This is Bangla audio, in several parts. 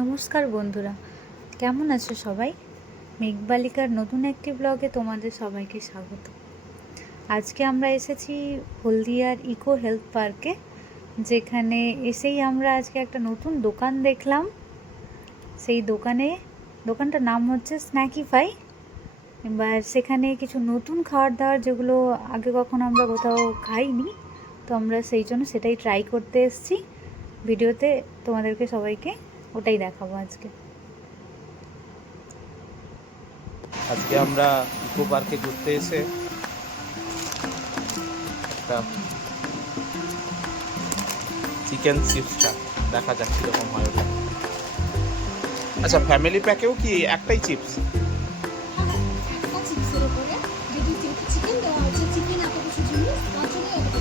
নমস্কার বন্ধুরা, কেমন আছো সবাই? মেঘবালিকার নতুন একটি ব্লগে তোমাদের সবাইকে স্বাগত। আজকে আমরা এসেছি হলদিয়ার ইকো হেলথ পার্কে, যেখানে এসেই আমরা আজকে একটা নতুন দোকান দেখলাম। সেই দোকানটার নাম হচ্ছে স্ন্যাকিফাই। এবার সেখানে কিছু নতুন খাবার দাবার, যেগুলো আগে কখনো আমরা কোথাও খাইনি, তো আমরা সেই জন্য সেটাই ট্রাই করতে এসেছি। ভিডিওতে তোমাদেরকে সবাইকে ওটাই দেখাবো আজকে। আজকে আমরা ইকো পার্কে ঘুরতে এসে একটা চিকেন চিপসটা দেখা যাক কীরকম হয় ওটা। আচ্ছা, ফ্যামিলি প্যাকেও কি একটাই চিপস? একটা চিপসের উপরে যদি চিকেন দেওয়া হচ্ছে, চিকেন এত কিছু জিনিস তার জন্য এত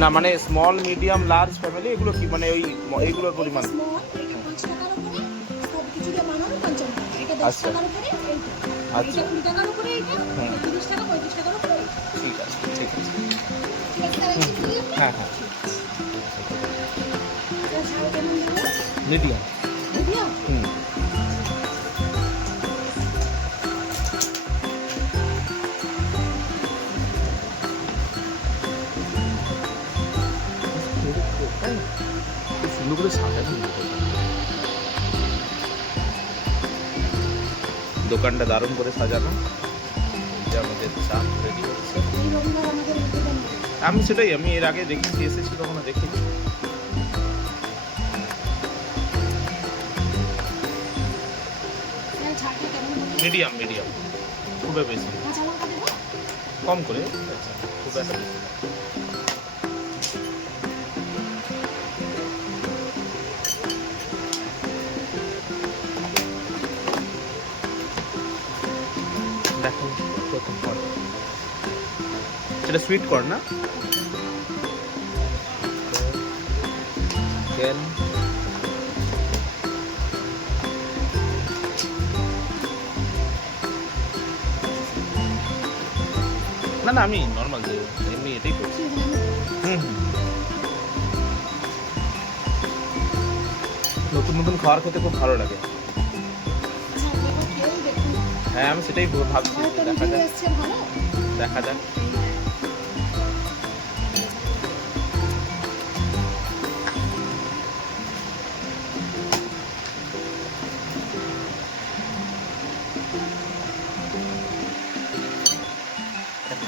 না, মানে স্মল, মিডিয়াম, লার্জ ফ্যামিলি এগুলো কি, মানে ওই এইগুলোর পরিমাণ? স্মল, এটা 5 টাকার উপরে সব কিছু দিয়ে বানানো 55 টাকা, এটা 10 আচ্ছা। টাকার উপরে, এইটা আচ্ছা। এটা 20 টাকার উপরে, এটা 30 টাকা 35 টাকার উপরে। ঠিক আছে, ঠিক আছে। ঠিক আছে, তাহলে চিপস দিয়ে হ্যাঁ হ্যাঁ, এটা ঝাল কেমন দেবো? মিডিয়াম। মিডিয়াম। হুম। সুন্দর করে সাজানো দোকানটা, দারুণ করে সাজানো। যে আমাদের চা রেডি হচ্ছে। এই রবিবার আমাদের উদ্বোধন হবে। আমি এর আগে দেখেছি, এসেছি, কখনো দেখিনি। তাহলে ঝালটা কেমন হবে? মিডিয়াম মিডিয়াম, খুব বেশি কাঁচা লঙ্কা দেবো? কম করে। আচ্ছা, খুব একটা বেশি না। দেখো প্রথম কর, সেটা সুইট কর না? কেন না না, আমি নর্মাল যে এমনি এটাই করছি। হুম হুম। নতুন নতুন খাবার খেতে খুব ভালো লাগে। আচ্ছা, আপনি খেয়েই দেখুন। হ্যাঁ, আমি সেটাই ভাবছি, হয়তো দেখা রিভিউ যাক। এসছে ভালো। দেখা যাক।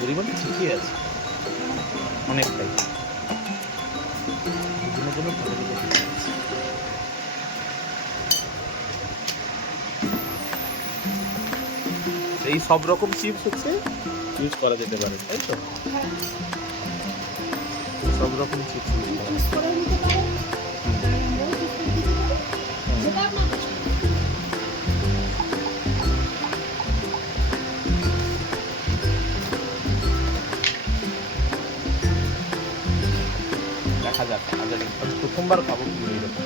পরিমাণ ঠিকই আছে, অনেকটাই। দুজনের জন্য ভালো লেগে আছে। এই সব রকম চিপস হচ্ছে ইউজ করা যেতে পারে, তাই তো? হ্যাঁ, সব রকম চিপস ইউজ করা চুজ করে নিতে পারেন। আমরাও চুজ করে দিতে পারি, যেটা আপনার পছন্দ। দেখা যাক। আচ্ছা, আমি প্রথমবার খাবো কি এরকম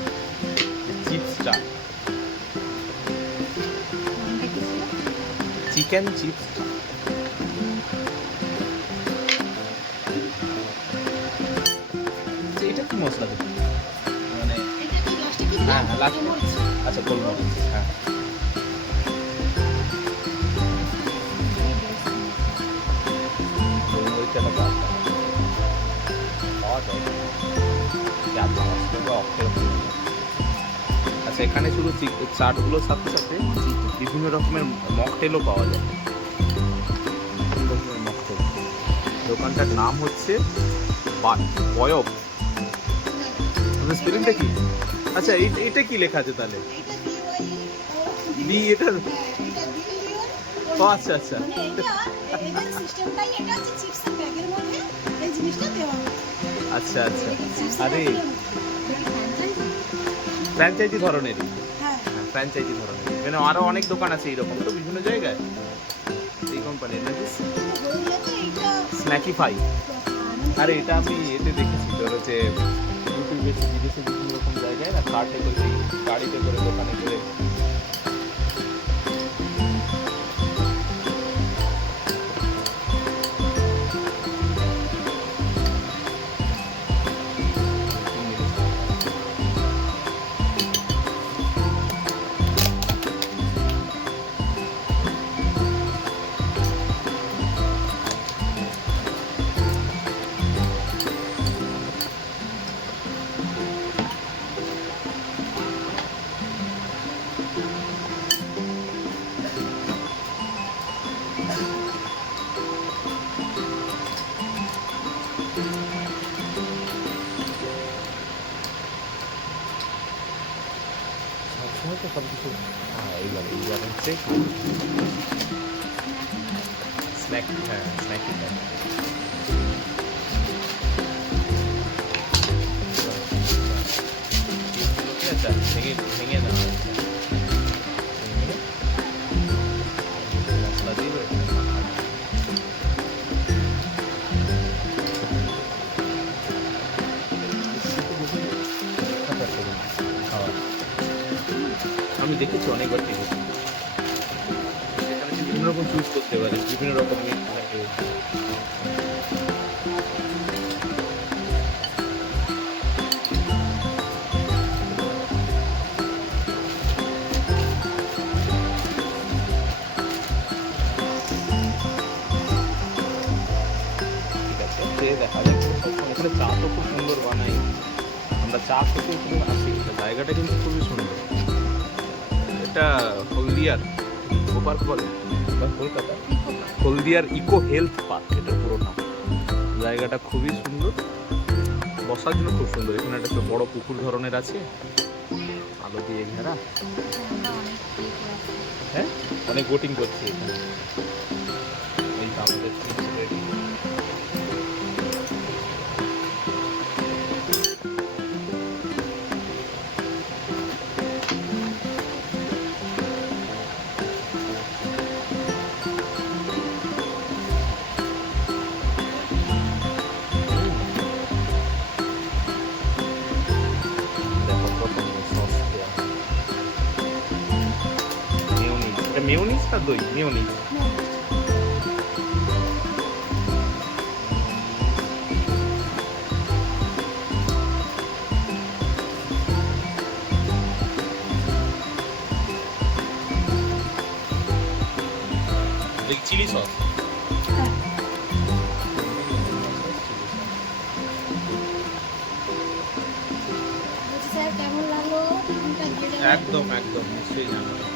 চিপসটা, নামটা কি ছিল? Chicken chips. এটা কি মশলা দেবো, মানে? এটা কি লাস্টে কি হ্যাঁ দিলাম? হ্যাঁ, লাস্ট। গোলমরিচ। আচ্ছা, গোলমরিচ। হ্যাঁ, গোলমরিচটা পাওয়া যায়। আচ্ছা, এখানে শুধু চাটগুলোর সাথে সাথে বিভিন্ন রকমের মকটেলও পাওয়া যায়। বিভিন্ন রকমের মকটেল। দোকানটার নাম হচ্ছে বয়ব। স্পেলিংটা কি? আচ্ছা, এইটা কি লেখা আছে তাহলে? এটা দিয়ে ওই বি, এটা? এটা দিল্লির ও আচ্ছা আচ্ছা। মানে এটা সিস্টেমটাই, এটা হচ্ছে চিপসের ব্যাগের মধ্যে এই জিনিসটা দেওয়া হয়। আচ্ছা আচ্ছা। চিপসের আরে, ব্যাগের মধ্যে। ফ্র্যাঞ্চাইজি ধরনেরই। হ্যাঁ, হ্যাঁ, ফ্র্যাঞ্চাইজি ধরনের। মানে আরো অনেক দোকান আছে এইরকম, তো বিভিন্ন জায়গায় এই কোম্পানির নাকি হলদিয়াতে এইটা স্ন্যাকিফাই। আরে, এটা আমি এতে দেখেছি, তোর হচ্ছে ইউটিউবে, বিদেশে বিভিন্ন রকম জায়গায় না, কার্টে করে, গাড়িতে করে, দোকানে করে। সবসময় তো সব কিছু এইবার হচ্ছে স্ন্যাক, হ্যাঁ স্ন্যাকিং আচ্ছা ভেঙে ভেঙে দেওয়া হচ্ছে, মশলা দিয়ে আমি দেখেছি অনেকবার টিভিতে, এখানে বিভিন্ন রকম চুজ করতে পারে, বিভিন্ন রকম মিট থাকে। ঠিক আছে, খেয়ে দেখা যাক। এখানে চা তো খুব সুন্দর বানাই, আমরা চা খেতে খুব আসি, জায়গাটা কিন্তু খুবই সুন্দর। এটা হলদিয়ার ইকো পার্ক বলে বা কলকাতা হলদিয়ার ইকো হেলথ পার্ক, এটা পুরো নাম। জায়গাটা খুবই সুন্দর, বসার জন্য খুব সুন্দর। এখানে একটা বড় পুকুর ধরনের আছে, আলো দিয়ে ঘেরা। হ্যাঁ, অনেক বোটিং করছে এখানে। এই তো আমাদের ready। মেয়োনিজ না দই? মেয়োনিজ। Chilli sauce. স্যার কেমন লাগলো? একদম একদম নিশ্চয়ই জানাবো।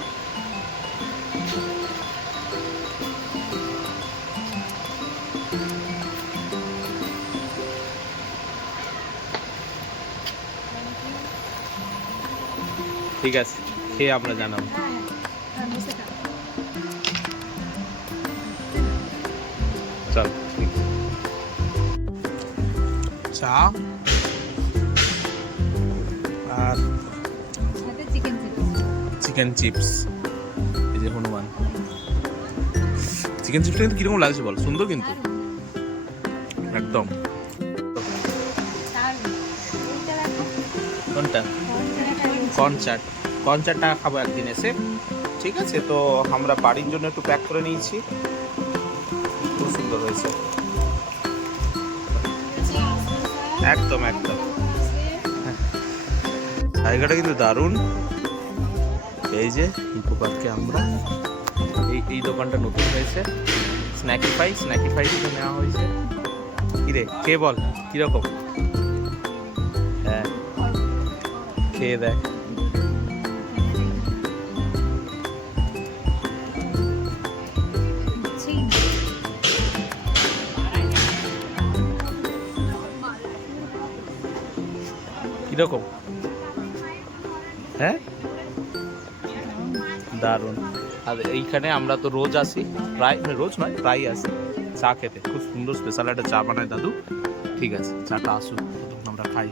ঠিক আছে, খেয়ে আমরা জানাবো। চল, চা আর চিকেন চিপস। এই যে হনুমান চিকেন চিপসটা কিন্তু কিরকম লাগছে বল? সুন্দর কিন্তু একদম। কোনটা? কনচার্টটা খাবো একদিন এসে। ঠিক আছে, তো আমরা বাড়ির জন্য একটু প্যাক করে নিয়েছি, খুব সুন্দর হয়েছে। একদম একদম, জায়গাটা কিন্তু দারুণ। এই যে ইকো পার্কে আমরা এই দোকানটা নতুন হয়েছে, স্ন্যাকিফাই থেকে নেওয়া হয়েছে। কিরে খেয়ে বল কিরকম? হ্যাঁ খেয়ে দেখ। কিরকম? হ্যাঁ দারুণ। আর এইখানে আমরা তো রোজ আসি, প্রায় রোজ নয় প্রায় আসি চা খেতে। খুব সুন্দর স্পেশাল একটা চা বানায় দাদু। ঠিক আছে, চাটা আসুক, আমরা খাই।